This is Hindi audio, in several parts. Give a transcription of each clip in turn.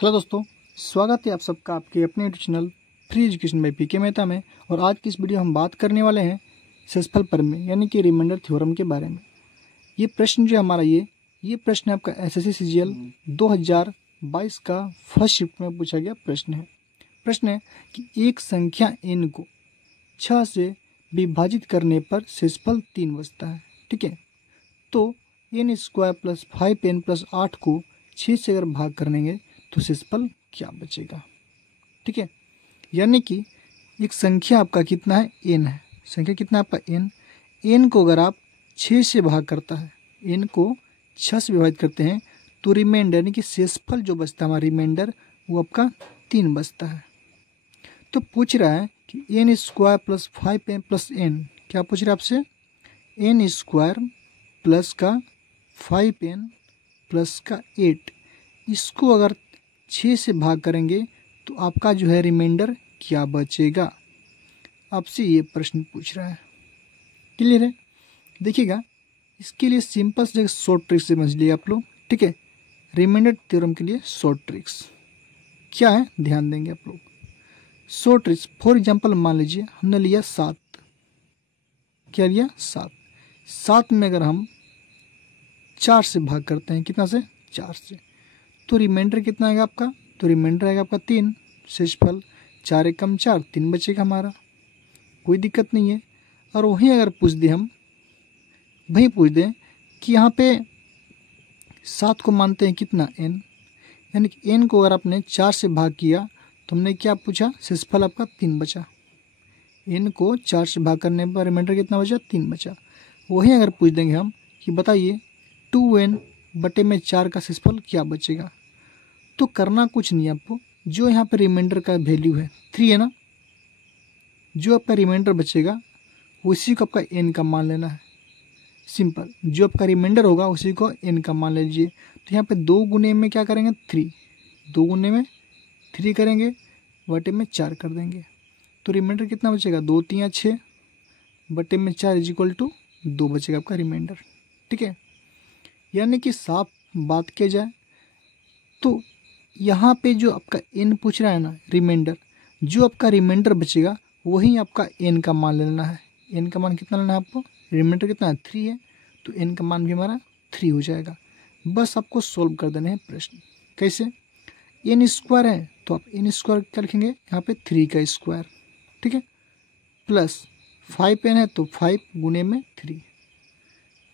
हेलो दोस्तों, स्वागत है आप सबका आपके अपने YouTube channel free education by PK Mehta में। और आज की इस वीडियो हम बात करने वाले हैं शेषफल प्रमेय यानी कि रिमाइंडर थ्योरम के बारे में। ये प्रश्न जो हमारा ये प्रश्न आपका एसएससी सीजीएल 2022 का फर्स्ट शिफ्ट में पूछा गया प्रश्न है। प्रश्न है कि एक संख्या n को 6 से विभाजित करने पर शेषफल 3 बचता है। ठीक है, तो n square plus 5n plus 8 को 6 से अगर भाग करेंगे तो शेषफल क्या बचेगा। ठीक है, यानी कि एक संख्या आपका कितना है n है। संख्या कितना है आपका n को अगर आप 6 से भाग करता है, n को 6 से विभाजित करते हैं तो रिमाइंडर यानी कि शेषफल जो बचता है हमारा रिमाइंडर वो आपका 3 बचता है। तो पूछ रहा है कि n square plus 5n plus n, क्या पूछ रहा है आपसे, n स्क्वायर प्लस का 5n प्लस का 8, इसको अगर 6 से भाग करेंगे तो आपका जो है रिमाइंडर क्या बचेगा, आपसे ये प्रश्न पूछ रहा है। क्लियर है? देखिएगा, इसके लिए सिंपल से शॉर्ट ट्रिक्स समझ लिए आप लोग। ठीक है, रिमाइंडर थ्योरम के लिए शॉर्ट ट्रिक्स क्या है ध्यान देंगे आप लोग। शॉर्ट ट्रिक्स फॉर एग्जांपल मान लीजिए हमने लिया 7, क्या लिया 7 में अगर हम 4 से भाग करते हैं, कितना से 4 से, तो रिमाइंडर कितना आएगा आपका, तो रिमाइंडर आएगा आपका 3। शेषफल 4 एकम 4, 3 बचेगा हमारा, कोई दिक्कत नहीं है। और वहीं अगर पूछ दें कि यहाँ पे 7 को मानते हैं कितना n, यानी कि n को अगर आपने 4 से भाग किया तो हमने क्या पूछा, शेषफल आपका 3 बचा। n को 4 से भाग करने पर रिमाइंडर कितना बचा, 3 बचा। वहीं अगर पूछ देंगे हम कि बताइए 2n बटे में 4 का शेषफल क्या बचेगा, तो करना कुछ नहीं आपको, जो यहाँ पर रिमाइंडर का वैल्यू है 3 है ना, जो आपका रिमाइंडर बचेगा उसी को आपका n का मान लेना है। सिंपल, जो आपका रिमाइंडर होगा उसी को n का मान लीजिए। तो यहाँ पे 2 गुने में क्या करेंगे 3, 2 गुने में 3 करेंगे, बटे में 4 कर देंगे, तो रिमाइंडर कितना बचेगा, 2 3 6 बटे में 4 इज इक्वल टू 2 बचेगा आपका रिमाइंडर। ठीक है, यानी कि साफ बात किया जाए तो यहाँ पे जो आपका n पूछ रहा है ना रिमाइंडर, जो आपका रिमाइंडर बचेगा वही आपका n का मान लेना है। n का मान कितना लेना है आपको, रिमाइंडर कितना है 3 है, तो n का मान भी हमारा 3 हो जाएगा। बस आपको सोल्व कर देने हैं प्रश्न। कैसे, n स्क्वायर है तो आप n स्क्वायर क्या लिखेंगे यहाँ पे 3 का स्क्वायर, ठीक है, प्लस 5n है तो 5 गुने में 3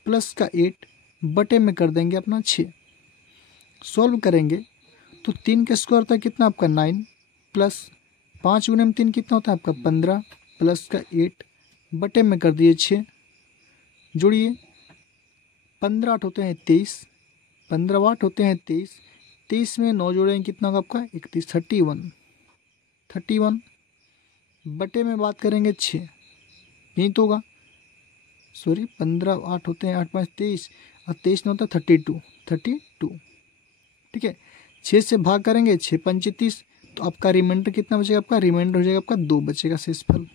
प्लस का 8 बटे में कर देंगे अपना 6। सॉल्व करेंगे तो 3 का स्क्वायर होता है कितना आपका 9, प्लस 5 गुने में 3 कितना होता है आपका 15, प्लस का 8 बटे में कर दिए 6। जोड़िए 15 8 होते हैं 23, 15 8 होते हैं 23, 23 में 9 जोड़ेंगे कितना होगा आपका 31, 31 बटे में बात करेंगे 6, यही तो होगा, सॉरी 15 8 होते हैं 8 5 23 और 23 में होता है 32। ठीक है, 6 से भाग करेंगे 6 5 30, तो आपका रिमाइंडर कितना बचेगा, आपका रिमाइंडर हो जाएगा आपका 2 बचेगा, शेषफल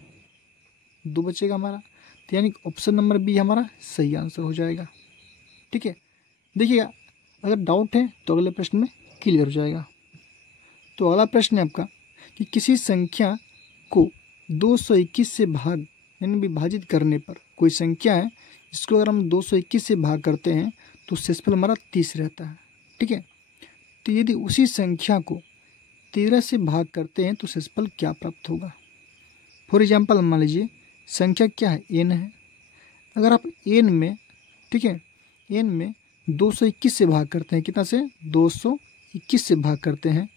2 बचेगा हमारा। तो यानी ऑप्शन नंबर बी हमारा सही आंसर हो जाएगा। ठीक है, देखिएगा अगर डाउट है तो अगले प्रश्न में क्लियर हो जाएगा। तो अगला प्रश्न है आपका कि किसी संख्या को 221 से भाग यानी विभाजित करने पर, कोई संख्या है जिसको अगर हम 221 से भाग करते हैं तो शेषफल हमारा 30 रहता है। ठीक है, तो यदि उसी संख्या को 13 से भाग करते हैं तो शेषफल क्या प्राप्त होगा। फॉर एग्जाम्पल मान लीजिए संख्या क्या है n है, अगर आप n में, ठीक है, n में 221 से भाग करते हैं, कितना से 221 से भाग करते हैं,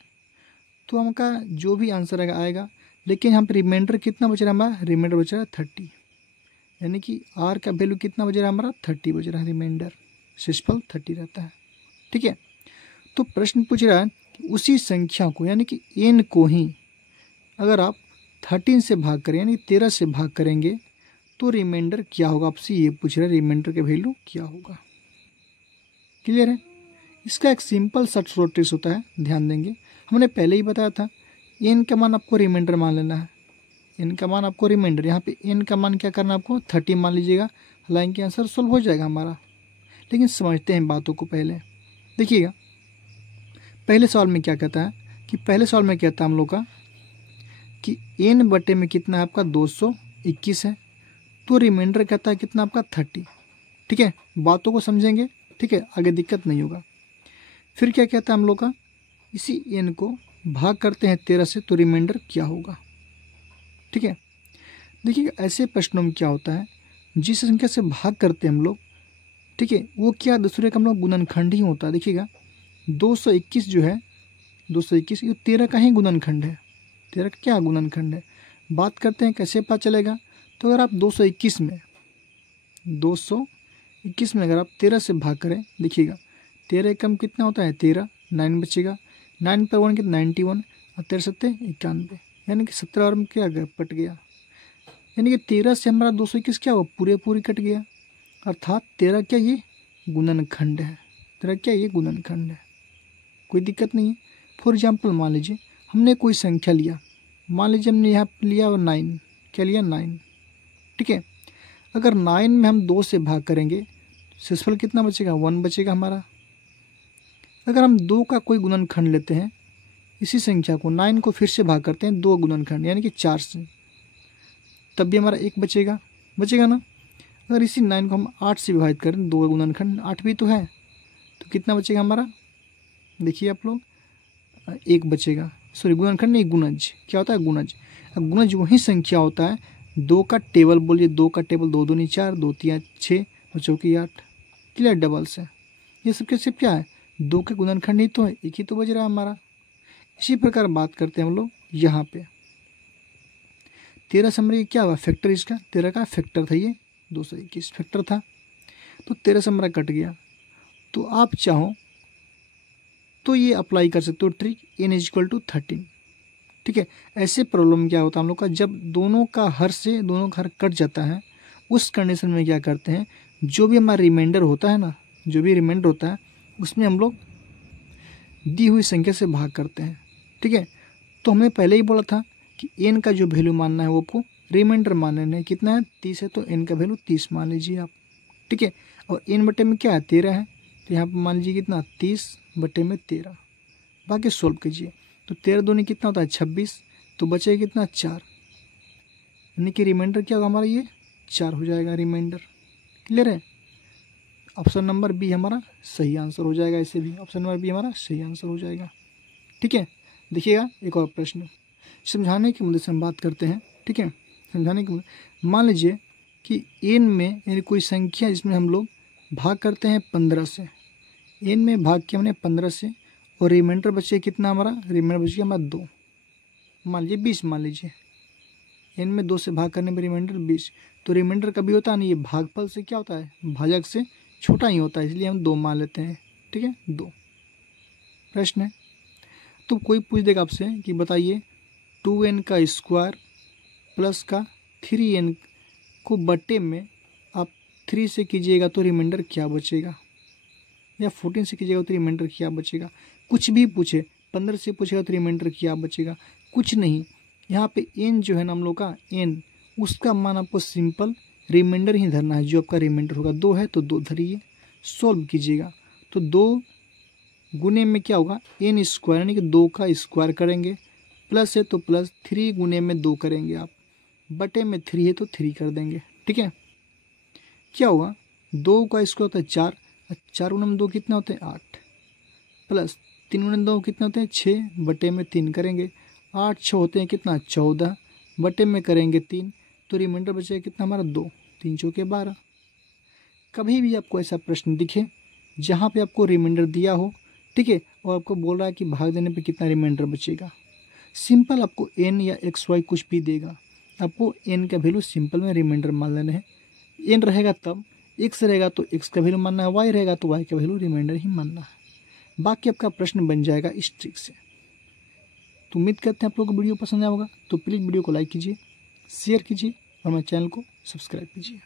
तो हमका जो भी आंसर आएगा, लेकिन यहाँ पर रिमाइंडर कितना बच रहा है हमारा, रिमाइंडर बच रहा है 30, यानी कि r का वैल्यू कितना बच रहा है हमारा 30 बच रहा है, रिमाइंडर शेषफल 30 रहता है। ठीक है, तो प्रश्न पूछ रहा है कि उसी संख्या को यानी कि n को ही अगर आप 13 से भाग करें यानी 13 से भाग करेंगे तो रिमाइंडर क्या होगा, आपसे ये पूछ रहा है रिमाइंडर का वैल्यू क्या होगा। क्लियर है? इसका एक सिंपल सा शॉर्ट ट्रिक्स होता है, ध्यान देंगे, हमने पहले ही बताया था n का मान आपको रिमाइंडर मान लेना है, n का मान आपको रिमाइंडर, यहाँ पे n का मान क्या करना है आपको 30 मान लीजिएगा, हालांकि आंसर सोल्व हो जाएगा हमारा। लेकिन समझते हैं बातों को पहले। देखिएगा पहले सवाल में क्या कहता है, कि पहले सवाल में क्या था हम लोग का कि n बटे में कितना है आपका 221 है, तो रिमाइंडर कहता है कितना आपका 30। ठीक है, बातों को समझेंगे, ठीक है, आगे दिक्कत नहीं होगा। फिर क्या कहता है हम लोग का, इसी n को भाग करते हैं 13 से, तो रिमाइंडर क्या होगा। ठीक है, देखिए ऐसे प्रश्नों में क्या होता है, जिस संख्या से भाग करते हैं हम लोग, ठीक है, वो क्या दूसरे का हम लोग गुणनखंड ही होता है। देखिएगा 221 जो है, 221 ये 13 का ही गुणनखंड है, 13 का क्या गुणनखंड है। बात करते हैं कैसे पता चलेगा, तो अगर आप 221 में अगर आप 13 से भाग करें, देखिएगा 13 कम कितना होता है 13, 9 बचेगा, 9 पर 1 कितना 91 और 13 सत्ते 91, यानी कि 17 और में क्या कट गया, यानी कि 13 से हमारा 221 क्या हुआ, पूरी कट गया, अर्थात 13 क्या ये गुणनखंड है, 13 क्या ये गुणनखंड है, कोई दिक्कत नहीं है। फॉर एग्जाम्पल मान लीजिए हमने कोई संख्या लिया, मान लीजिए हमने यहाँ लिया 9, क्या लिया 9, ठीक है, अगर 9 में हम 2 से भाग करेंगे, शेषफल कितना बचेगा 1 बचेगा हमारा। अगर हम 2 का कोई गुणनखंड लेते हैं, इसी संख्या को 9 को फिर से भाग करते हैं 2 गुणनखंड यानी कि 4 से, तब भी हमारा 1 बचेगा ना। अगर इसी 9 को हम 8 से विभाजित करें, 2 गुणनखंड 8 भी तो है, तो कितना बचेगा हमारा, देखिए आप लोग 1 बचेगा, सॉरी गुणनखंड नहीं गुणज, क्या होता है गुणज। गुणज वही संख्या होता है, 2 का टेबल बोलिए, 2 का टेबल 2 दूनी 4, 2 3 6 और चौकी 8, क्लियर डबल्स है। ये सब के सिर्फ क्या है 2 के गुणनखंड ही तो है, 1 ही तो बज रहा है हमारा। इसी प्रकार बात करते हैं हम लोग यहाँ पे 13 से हमारा क्या हुआ फैक्टर, इसका 13 का फैक्टर था, ये 221 फैक्टर था, तो 13 से हमारा कट गया। तो आप चाहो तो ये अप्लाई कर सकते हो ट्रिक n = 13। ठीक है, ऐसे प्रॉब्लम क्या होता है हम लोग का, जब दोनों का हर कट जाता है, उस कंडीशन में क्या करते हैं, जो भी हमारा रिमाइंडर होता है ना, जो भी रिमाइंडर होता है उसमें हम लोग दी हुई संख्या से भाग करते हैं। ठीक है, तो हमने पहले ही बोला था कि n का जो वैल्यू मानना है वो आपको रिमाइंडर मानना है, कितना है 30 है, तो n का वैल्यू 30 मान लीजिए आप। ठीक है, और n बटे में क्या है 13 है, तो यहाँ पर मान लीजिए कितना 30 बटे में 13, बाकी सोल्व कीजिए, तो 13 दूनी कितना होता है 26, तो बचेगा कितना 4, यानी कि रिमाइंडर क्या होगा हमारा ये 4 हो जाएगा रिमाइंडर। क्लियर है, ऑप्शन नंबर बी हमारा सही आंसर हो जाएगा, ऐसे भी ऑप्शन नंबर बी हमारा सही आंसर हो जाएगा। ठीक है, देखिएगा एक और प्रश्न समझाने के मुद्दे से हम बात करते हैं। ठीक है, समझाने के मुद्दे, मान लीजिए कि n में यानी कोई संख्या जिसमें हम लोग भाग करते हैं 15 से, n में भाग किया हमने 15 से, और रिमाइंडर बचे कितना हमारा, रिमाइंडर बच गया हमारा 2, मान लीजिए 20, मान लीजिए n में 2 से भाग करने में रिमाइंडर 20, तो रिमाइंडर कभी होता नहीं, ये भागफल से क्या होता है भाजक से छोटा ही होता है, इसलिए हम 2 मान लेते हैं। ठीक है, 2 प्रश्न है, तो कोई पूछ देगा आपसे कि बताइए 2n का स्क्वायर प्लस का 3n को बटे में आप 3 से कीजिएगा तो रिमाइंडर क्या बचेगा, या 14 से कीजिएगा तो रिमाइंडर क्या बचेगा, कुछ भी पूछे, 15 से पूछेगा तो रिमाइंडर क्या बचेगा, कुछ नहीं। यहाँ पे n जो है ना हम लोग का n, उसका मान आपको सिंपल रिमाइंडर ही धरना है, जो आपका रिमाइंडर होगा 2 है तो 2 धरिए, सोल्व कीजिएगा, तो 2 गुने में क्या होगा n स्क्वायर, यानी कि 2 का स्क्वायर करेंगे, प्लस है तो प्लस, 3 गुने में 2 करेंगे आप, बटे में 3 है तो 3 कर देंगे। ठीक है, क्या होगा 2 का स्क्वायर होता है 4, 4 गुने में 2 कितना होते हैं 8, प्लस 3 गुने में 2 कितना होते हैं 6, बटे में 3 करेंगे, 8 6 होते हैं कितना 14, बटे में करेंगे 3, तो रिमाइंडर बचेगा कितना हमारा 2, 3 चौके 12। कभी भी आपको ऐसा प्रश्न दिखे जहाँ पे आपको रिमाइंडर दिया हो, ठीक है, और आपको बोल रहा है कि भाग देने पे कितना रिमाइंडर बचेगा, सिंपल आपको n या xy कुछ भी देगा, आपको n का वैल्यू सिंपल में रिमाइंडर मान लेना है। n रहेगा तब, x रहेगा तो x का वैल्यू मानना है, y रहेगा तो y का वैल्यू रिमाइंडर ही मानना है, बाकी आपका प्रश्न बन जाएगा इस ट्रिक से। तो उम्मीद करते हैं आप लोगों को वीडियो पसंद आया होगा, तो प्लीज़ वीडियो को लाइक कीजिए, शेयर कीजिए और हमारे चैनल को सब्सक्राइब कीजिए।